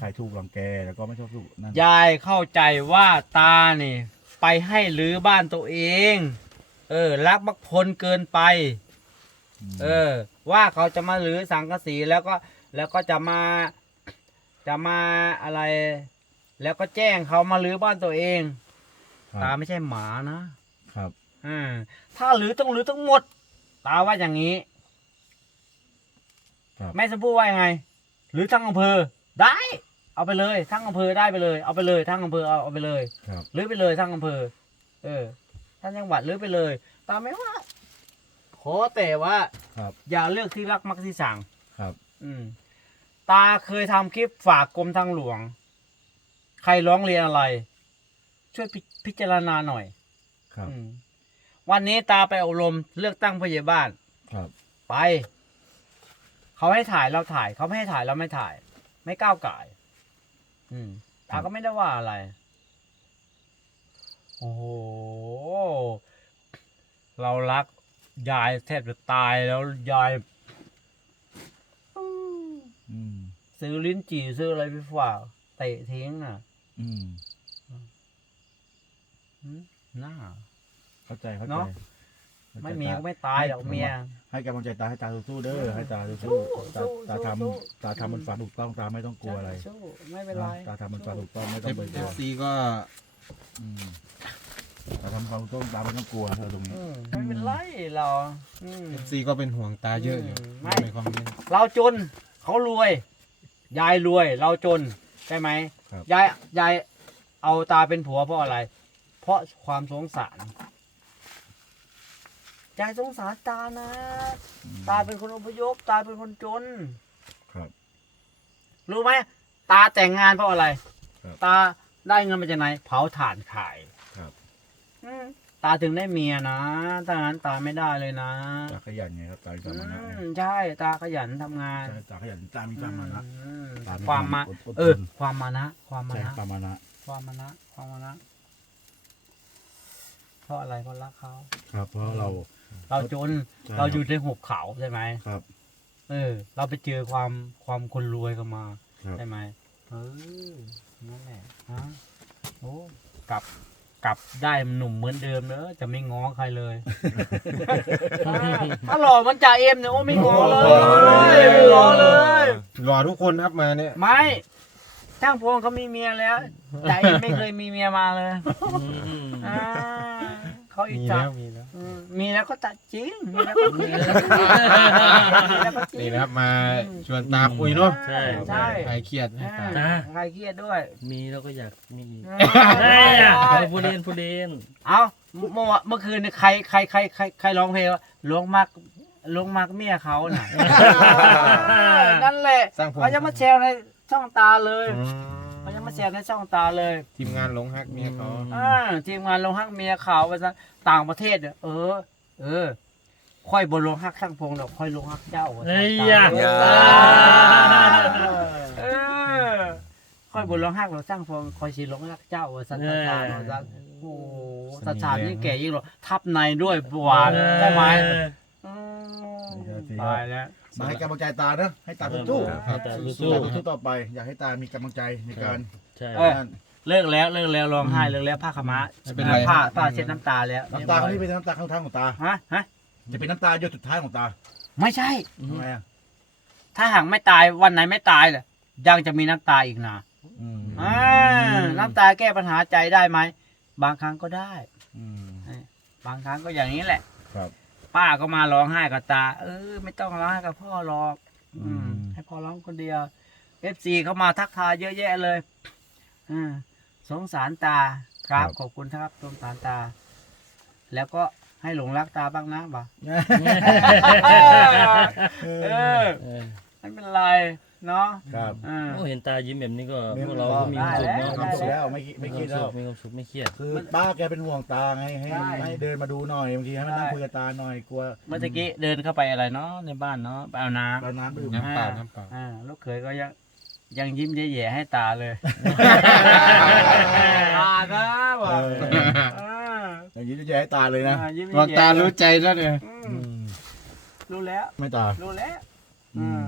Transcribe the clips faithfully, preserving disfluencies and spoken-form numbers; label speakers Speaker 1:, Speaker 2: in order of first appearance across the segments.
Speaker 1: ใครถูกรังแกแล้วก็ไม่ชอบถูกนั่น
Speaker 2: ยายเข้าใจว่าตานี่ไปให้รื้อบ้านตัวเอง เออรักบักพลเกินไป เออ ว่าเขาจะมารื้อสังกะสีแล้วก็แล้วก็จะมาจะมาอะไร แล้วก็แจ้งเขามารื้อบ้านตัวเอง ตาไม่ใช่หมานะครับ อืมถ้ารื้อต้องรื้อทั้งหมด ตาว่าอย่างนี้
Speaker 1: ครับ
Speaker 2: แม่สมพูดว่ายังไงหรือทั้งอำเภอได้ เอาไปเลยทั้งอำเภอได้ไปเลยเอาไปเลยทั้งอำเภอเอาเอาไปเลย
Speaker 1: ครับ
Speaker 2: หรือไปเลยทั้งอำเภอ เออทั้งจังหวัดหรือไปเลย ตามไม่ว่าขอแต่ว่า
Speaker 1: ครับ
Speaker 2: อย่าเลือกที่รักมักที่สั่ง
Speaker 1: ครับ
Speaker 2: อืม ตาเคยทำคลิปฝากกรมทางหลวง ใครร้องเรียนอะไร ช่วยพิพิจารณาหน่อย
Speaker 1: ครับ
Speaker 2: อืมวันนี้ตาไปอบรมเลือกตั้งผู้ใหญ่บ้าน
Speaker 1: ครับ
Speaker 2: ไป เขาให้ถ่ายเราถ่าย เขาไม่ให้ถ่ายเราไม่ถ่าย ไม่ก้าวไก่าย อืมตาก็ไม่ได้ว่าอะไร โอ้โห เรารักยายแทบจะตายแล้วยาย
Speaker 1: อืม
Speaker 2: ซื้อลิ้นจี่ซื้ออะไรไปฝากเตะทิ้งอ่ะ
Speaker 1: อืม
Speaker 2: หืมน่า
Speaker 1: เข้าใจเข้าใจ
Speaker 2: เนอะ
Speaker 1: เข้าใจ
Speaker 2: ไม่เมีย
Speaker 1: ตา
Speaker 2: ก็ไม่ตายหรอกเมีย
Speaker 1: ให้กำลังใจตาให้ตาสู้ๆเด้อให้ตา
Speaker 2: สู้
Speaker 1: สู้ๆตา
Speaker 2: สู้
Speaker 1: ตาท
Speaker 2: สู้
Speaker 1: ำตาทำมันฝันถูกต้องตาไม่ต้องกลัวอะไร
Speaker 2: สู้ไม่เป็นไร
Speaker 1: ตาทำมันฝันถูกต้องไม่ต้องไปก
Speaker 3: เอ
Speaker 1: ลัว
Speaker 3: ฟซีก็
Speaker 1: อืมตาทำความถูกต้องตาไม่ต้องกลัวเธอตรงนี้
Speaker 2: อืมไม่เป็นไรเราอืม
Speaker 3: เอฟซีก็เป็นห่วงตาเยอะอยู่
Speaker 2: อืมไม่
Speaker 3: ในคอมเมนต์
Speaker 2: เราจนเขารวย ยายรวย เราจนใช่ไหม
Speaker 1: ครับ
Speaker 2: ยายยายเอาตาเป็นผัวเพราะอะไร เพราะความสงสารยายสงสารตานะ
Speaker 1: อืม
Speaker 2: ตาเป็นคนอพยพตาเป็นคนจน
Speaker 1: ครับ
Speaker 2: รู้ไหมตาแต่งงานเพราะอะไร
Speaker 1: ครับ
Speaker 2: ตาได้เงินมาจากไหน เผาถ่านขาย
Speaker 1: ครับ
Speaker 2: อืมตาถึงได้เมียนะถ้างั้นตาไม่ได้เลยนะ
Speaker 1: ตาขยันไงครับตามีความมานะไง
Speaker 2: อืมใช่ตาขยันทำงาน
Speaker 1: ใช่ตาขยันตามีความมานะ
Speaker 2: อืม
Speaker 1: ตามี
Speaker 2: ความมา
Speaker 1: อดอด
Speaker 2: เออ
Speaker 1: ทน
Speaker 2: ความมานะ ความมา
Speaker 1: ใช่
Speaker 2: นะ
Speaker 1: ความมานะ
Speaker 2: ความมานะ ความมานะ เพราะอะไรเพราะรักเขา
Speaker 1: ครับ เพราะเรา
Speaker 2: เราจน
Speaker 1: ใช่
Speaker 2: เราอยู่ในหุบเขาใช่ไหม
Speaker 1: ครับ
Speaker 2: เออ เราไปเจอความความคนรวยเข้ามา
Speaker 1: ครับ
Speaker 2: ใช่ไหมเออนั่นแหละฮะโอ้กลับกลับได้หนุ่มเหมือนเดิมเนอะจะไม่ง้อใครเลย ถ้าหล่อมันจ่าเอ็มเนี่ยโอ้ไม่ง้อเลยไม่ง้อเลย
Speaker 3: รอทุกคนครับมาเนี่ย
Speaker 2: ไม่ช่างพวงเขามีเมียแล้วจ่าเอ็มไม่เคยมีเมียมาเลยอ่าเขาอิจ
Speaker 3: มี
Speaker 2: ฉา
Speaker 3: แล้วมีแล้ว
Speaker 2: อืมมีแล้วก็ตัดจริงมีแล้วก็จริงมีแล้วก็จริ
Speaker 3: นี่
Speaker 2: ง
Speaker 3: นะครับมาชวนตาคุยเนาะ
Speaker 2: ใช่ใช่
Speaker 3: คลายเครียดให้ตา
Speaker 2: อ่าใครเครียดด้วย
Speaker 4: มีเราก็อยากมีอีก
Speaker 2: ใช่
Speaker 4: เอาผู้เล่นผู้เล่น
Speaker 2: เอาเมื่อวานเมื่อคืนเนี่ยใครใครใครใครใครร้องเพลงว่าลงมักลงมักเมียเขาน่ะ นั่นแหละ
Speaker 3: สร้างผล
Speaker 2: เขาจะมาแชร์ในช่องตาเลย
Speaker 3: อืม
Speaker 2: เขาจะมาแชร์ในช่องตาเลย
Speaker 3: ทีมงานหลงฮักเมียเขา
Speaker 2: อ่าทีมงานลงฮักเมียเขาไปซะต่างประเทศเนี่ยเออ เออ ค่อยบนลงฮักช่างพงดอกค่อยลงฮักเจ้าว่า
Speaker 4: เฮ้ย
Speaker 2: ช่าง
Speaker 4: อย่า
Speaker 2: ตาเออ ค่อยบนลงฮักเราช่างพงค่อยชีลงฮักเจ้าว่าสันตาตาเราซะโอ้โหสถานนี่แก่ยิ่งหรอทับในด้วยหวานใช่ไหมอืมตายแล้ว
Speaker 1: มาให้กำลังใจตาเนอะให้ตาสู้ๆ
Speaker 4: ให้ตาสู้
Speaker 1: ตาสู้ต่อไป อยากให้ตามีกำลังใจในการ
Speaker 4: ใช่
Speaker 2: เออ เลิกแล้วเลิกแล้วร้องไห้เลิกแล้วผ้าขาวม้า
Speaker 3: ไม่เป็นไร
Speaker 2: ผ้าผ้าเช็ดน้ำตาแล้ว
Speaker 1: น้ำตาครั้งนี้เป็นน้ำตาข้างท้ายของตา
Speaker 2: ฮะฮะ
Speaker 1: จะเป็นน้ำตาหยดสุดท้ายของตา
Speaker 2: ไม่ใช่
Speaker 1: ทำไมอ่ะ
Speaker 2: ถ้าหากไม่ตายวันไหนไม่ตายเลยยังจะมีน้ำตาอีกนะ
Speaker 1: อืม
Speaker 2: อ่าน้ำตาแก้ปัญหาใจได้ไหมบางครั้งก็ได้
Speaker 1: อืม
Speaker 2: บางครั้งก็อย่างนี้แหละ
Speaker 1: ครับ
Speaker 2: ป้าก็มาร้องไห้กับตา เออไม่ต้องร้องไห้กับพ่อหรอก อืม
Speaker 1: อืม
Speaker 2: ให้พ่อร้องคนเดียวเอฟซีเขามาทักทายเยอะแยะเลยอืมสงสารตาครับขอบคุณครับสงสารตา แล้วก็ให้หลงรักตาบ้างนะบ่า เออ
Speaker 4: เออ
Speaker 2: ไม่เป็นไรเนาะ
Speaker 1: ครับ
Speaker 2: อ่า
Speaker 4: โอ้เห็นตายิ้มแบบนี้ก็
Speaker 1: มี
Speaker 4: พวกเราก็มีความสุข
Speaker 2: ได้
Speaker 4: เนาะ
Speaker 1: มีความสุขแล้วไม่คิดไม่คิดแล้ว
Speaker 4: มีความสุขไม่เครียด
Speaker 1: คือป้าแกเป็นห่วงตาไงให้
Speaker 2: ใช่
Speaker 1: ให้เดินมาดูหน่อยบางทีให้มานั่งคุยกับตาหน่อยกลัว
Speaker 2: เมื่อตะกี้เดินเข้าไปอะไรเนาะในบ้านเนาะไปเอาน้ำ
Speaker 1: เราน้ำดื่ม
Speaker 3: น้ำเปล่าน้ำเปล่า
Speaker 2: อ่าลูกเขยก็ยังยังยิ้มแย่ๆให้ตาเลยตาครับบอกอ่า
Speaker 1: อย่างนี้จะแย่ให้ตาเลยนะ
Speaker 2: อ่ายิ้ม
Speaker 3: หลวง
Speaker 2: แย่ๆ
Speaker 3: ตารู้ใจแล้วเนี่ย
Speaker 2: อืมรู้แล้ว
Speaker 1: ไม่ตา
Speaker 2: รู้แล้ว
Speaker 1: อืม
Speaker 2: อืม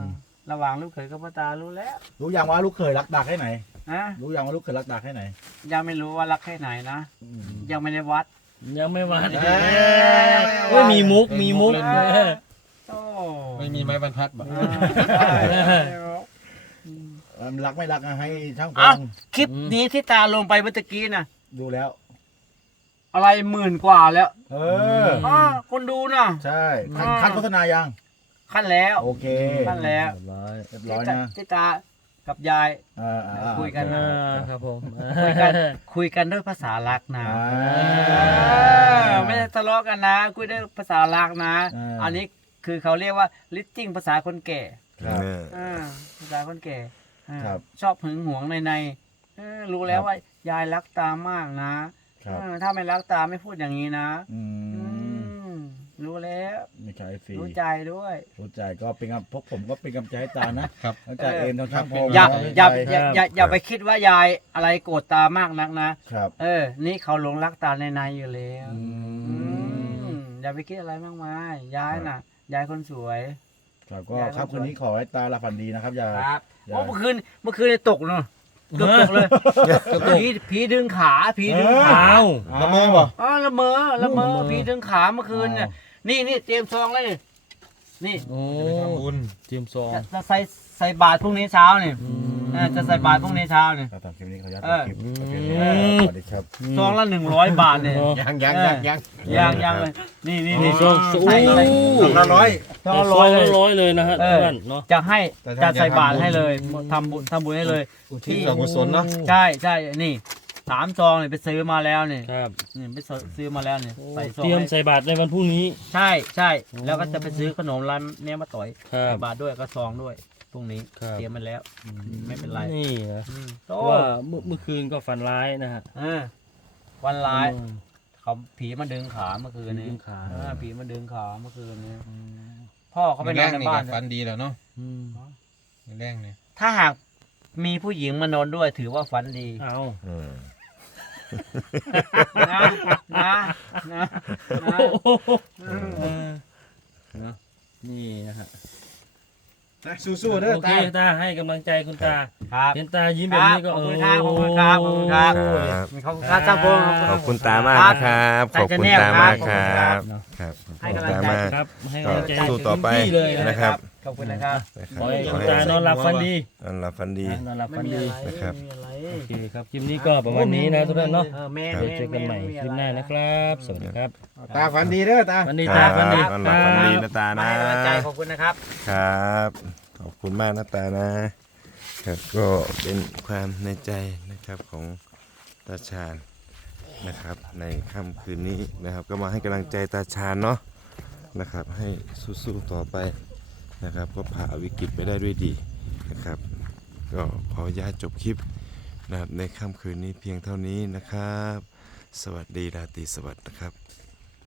Speaker 2: ระหว่างลูกเขยกับพ่อตารู้แล้ว
Speaker 1: รู้ยังว่าลูกเคยรักตาแค่ไหน
Speaker 2: นะ
Speaker 1: รู้ยังว่าลูกเคยรักตาแค่ไหน
Speaker 2: ยังไม่รู้ว่ารักแค่ไหนนะ
Speaker 1: อืม
Speaker 2: ยังไม่ได้วัด
Speaker 4: ยังไม่วัด
Speaker 1: เอ้ย
Speaker 4: เฮ้ยมีมุกมีมุก
Speaker 2: เออโอ้
Speaker 3: ไม่มีไม้บรรทัดบ่
Speaker 2: เออใช่
Speaker 1: เอิ่มรักไม่รักอะให้ช่างพ
Speaker 2: อ่ะ
Speaker 1: ง
Speaker 2: คลิปนี้ที่ตาลงไปเมื่อตะกี้น่ะ
Speaker 1: ดูแล้ว
Speaker 2: อะไรหมื่นกว่าแล้ว
Speaker 1: เออ
Speaker 2: อ่าคนดูน่ะ
Speaker 1: ใช่คัน
Speaker 2: อ่า
Speaker 1: คันโฆษณายัง
Speaker 2: ขั้นแล้ว
Speaker 1: โอเค
Speaker 2: ขั้นแล้ว
Speaker 4: เรียบร้อย
Speaker 1: เรียบร้อย
Speaker 2: ที่ตา
Speaker 1: นะ
Speaker 2: ที่ตากับยาย
Speaker 1: อ่าอ่าอ่า
Speaker 2: คุยกันนะ
Speaker 4: อ่าครับผม
Speaker 2: คุยกันคุยกันด้วยภาษารักนะ
Speaker 1: อ่า
Speaker 2: เออไม่ได้ทะเลาะกันนะ คุยด้วยภาษารักนะ
Speaker 1: อ่า
Speaker 2: อันนี้คือเขาเรียกว่าลิสติ้งภาษาคนแก่
Speaker 1: ครับ
Speaker 2: อ่าภาษาคนแก่อ่า
Speaker 1: ครับ
Speaker 2: ชอบหึงหวงในในเออรู้แล้วว่ายายรักตามากนะครับ เออถ้าไม่รักตาไม่พูดอย่างนี้นะ
Speaker 1: อื
Speaker 2: อื
Speaker 1: ม
Speaker 2: มรู้แล้ว
Speaker 1: ไม่ใช่ฟรี
Speaker 2: รู้ใจด้วย
Speaker 1: รู้ใจก็เป็นกำพวกผมก็เป็นกำลังใจให้ตานะครับ แล้วใจ
Speaker 2: เออ
Speaker 1: เอ็มทางช่างพง
Speaker 2: อย่า
Speaker 1: นะ
Speaker 2: อย่า
Speaker 1: ไม่
Speaker 2: อ
Speaker 1: ใช่
Speaker 2: ย่าอย่าอย่าไปคิดว่ายายอะไรโกรธตามากนักนะ
Speaker 1: ครับ
Speaker 2: เออ นี่เขาหลงรักตาในในอยู่แล้ว
Speaker 1: อื
Speaker 2: อื
Speaker 1: ม
Speaker 2: มอย่าไปคิดอะไรมากมายยายน่ะยายคนสวย
Speaker 1: ครับก็ครับคืนนี้ขอให้ตาหลับฝันดีนะครับอย่า
Speaker 2: ครับ
Speaker 1: อย่า
Speaker 2: โอ้เมื่อคืนเมื่อคืนเนี่ยตกเนาะเกือบตกเลยผีผีดึงขาผีดึงขา
Speaker 4: อ้าว
Speaker 3: ละเมอบ่
Speaker 2: อ๋อละเมอละเมอ
Speaker 4: ละเมอ
Speaker 2: ผีดึงขาเมื่อคืนเนี่ยนี่นี่เตรียมซองเลยนี่
Speaker 4: โอ้
Speaker 3: จะไปทำบุญ
Speaker 4: เตรียมซอง
Speaker 2: จะจะใส่ใส่บาตรพรุ่งนี้เช้าเนี่ย
Speaker 4: อืม
Speaker 2: เออจะใส่บาตรพรุ่งนี้เช้าเนี่ย
Speaker 1: ครับตามคลิปนี้ขออนุญาต
Speaker 2: เออ
Speaker 1: คลิปโอเค
Speaker 4: อืม
Speaker 1: สวัสดีครับ
Speaker 2: ซองละหนึ่งร้อยบาทเนี่ย
Speaker 3: ยังยังยังยัง
Speaker 2: ยังยังเลยนี่นี่
Speaker 4: นี่
Speaker 2: นี่
Speaker 4: ซอง
Speaker 2: ใส่ใส่
Speaker 3: สองละร้อย
Speaker 2: ซอง
Speaker 4: ซ
Speaker 2: ละ
Speaker 4: อง
Speaker 2: ร้อยเลย
Speaker 4: ร้อยเลยนะฮะ
Speaker 2: เอ
Speaker 4: ทุ
Speaker 2: อ
Speaker 4: กท่านเนาะ
Speaker 2: จะให้
Speaker 3: แต่
Speaker 2: จะ
Speaker 3: ถ้า
Speaker 2: ใส่บาตร
Speaker 3: จะทำบุญ
Speaker 2: ให้เลยทำบุญทำบุญให้เลย
Speaker 3: อุทิศส่วนกุศลเนาะ
Speaker 2: ใช่ใช่นี่สามซองเนี่ยไปซื้อมาแล้วเนี่ย
Speaker 4: ครับ
Speaker 2: นี่ไปซื้อมาแล้วเนี่ยใส่ซอง
Speaker 4: เตรียม
Speaker 2: ให้
Speaker 4: ใส่บาตรในวันพรุ่งนี้
Speaker 2: ใช่ใช่แล้วก็จะไปซื้อขนมร้านเนี้ยมาต่อย
Speaker 4: ครั
Speaker 2: ใส่
Speaker 4: บ
Speaker 2: บาทด้วยก็ซองด้วยพรุ่งนี้
Speaker 4: ครับ
Speaker 2: เตรียมมันแล้วไม่เป็นไร
Speaker 4: นี่นะ
Speaker 2: อืม
Speaker 4: เพ
Speaker 2: โต
Speaker 4: ราะว่าเมื่อเมื่อคืนก็ฝันร้ายนะฮะ
Speaker 2: เออวันร้าย
Speaker 4: อืม
Speaker 2: เขาผีมาดึงขาเมื่อคืนนี้
Speaker 4: ดึงขา
Speaker 2: เออผีมาดึงขาเมื่อคืนนี้พ่อเขาไปน
Speaker 3: แร
Speaker 2: อน
Speaker 3: ง
Speaker 2: ใน
Speaker 3: นี่
Speaker 2: บ้า
Speaker 3: ก็
Speaker 2: น
Speaker 3: ฟันดีแล้วเนาะ
Speaker 4: อืม
Speaker 3: แรงเนี่ย
Speaker 2: ถ้าหากมีผู้หญิงมานอนด้วยถือว่าฝันดี
Speaker 4: เอา
Speaker 2: นะนะนะนะ
Speaker 4: เออเนอะนี่นะฮะ
Speaker 3: สู้ๆเด้อ
Speaker 4: โอเค
Speaker 3: ตา
Speaker 4: ตาให้กำลังใจคุณตา
Speaker 2: ครับ
Speaker 4: เห็นตายิ้มแบบนี้ก็
Speaker 2: ขอบ
Speaker 4: เอ
Speaker 2: คุ
Speaker 4: อ
Speaker 2: ณครับขอบคุณครับขอบคุณครับ
Speaker 5: ครับ
Speaker 2: ขอบคุณครับเจ้าพง
Speaker 5: ขอบคุณตามากนะครับ ขอบคุณตามากครับครับขอบ
Speaker 2: ให้
Speaker 5: คุณ
Speaker 2: กำลัง
Speaker 5: ตา
Speaker 2: ใจ
Speaker 5: มาก
Speaker 4: ครับให้
Speaker 5: ก็
Speaker 4: กำลังใจ
Speaker 5: สู้ต่อไป
Speaker 4: เต็มที่เลย
Speaker 5: นะครับ
Speaker 2: ขอบคุณนะครับ
Speaker 5: นะครับ
Speaker 4: ขอให้
Speaker 5: ข
Speaker 4: คุ
Speaker 5: อ
Speaker 4: ณ
Speaker 5: ให้
Speaker 4: ตานอนหลับฝันดี
Speaker 5: นอนหลับฝันดี
Speaker 4: นอนหลับ
Speaker 2: ไม่
Speaker 4: ฝัน
Speaker 2: มี
Speaker 4: ดี
Speaker 2: อะไร
Speaker 5: นะครับ
Speaker 2: ไม่มีอะไร
Speaker 4: โอเคครับคลิปนี้ก็ประมาณนี้นะทุกท่านเนาะ
Speaker 2: เออแม่
Speaker 5: ครับ
Speaker 2: แม่
Speaker 4: เจอกันใหม่คลิปหน้านะครับ สวัสดีครับ
Speaker 3: ตาฟันดีเด้อตา
Speaker 4: ฝันดี
Speaker 5: ค
Speaker 4: ตา
Speaker 5: รับ
Speaker 4: ฝันดี
Speaker 5: นอนหลับฝันดีนะตา
Speaker 2: มา
Speaker 5: นะ
Speaker 2: ให้กำลังใจขอบคุณนะครับ
Speaker 5: ครับ ขอบคุณมากนะตานะครับก็เป็นความในใจนะครับของตาชาญนะครับ ในค่ำคืนนี้นะครับ ก็มาให้กำลังใจตาชาญเนาะนะครับ ให้สู้ๆต่อไปนะครับ ก็ผ่าวิกฤตไปได้ด้วยดีนะครับ ก็ขออนุญาตจบคลิปนะครับในค่ำคืนนี้เพียงเท่านี้นะครับ สวัสดีราตรีสวัสดิ์นะครับ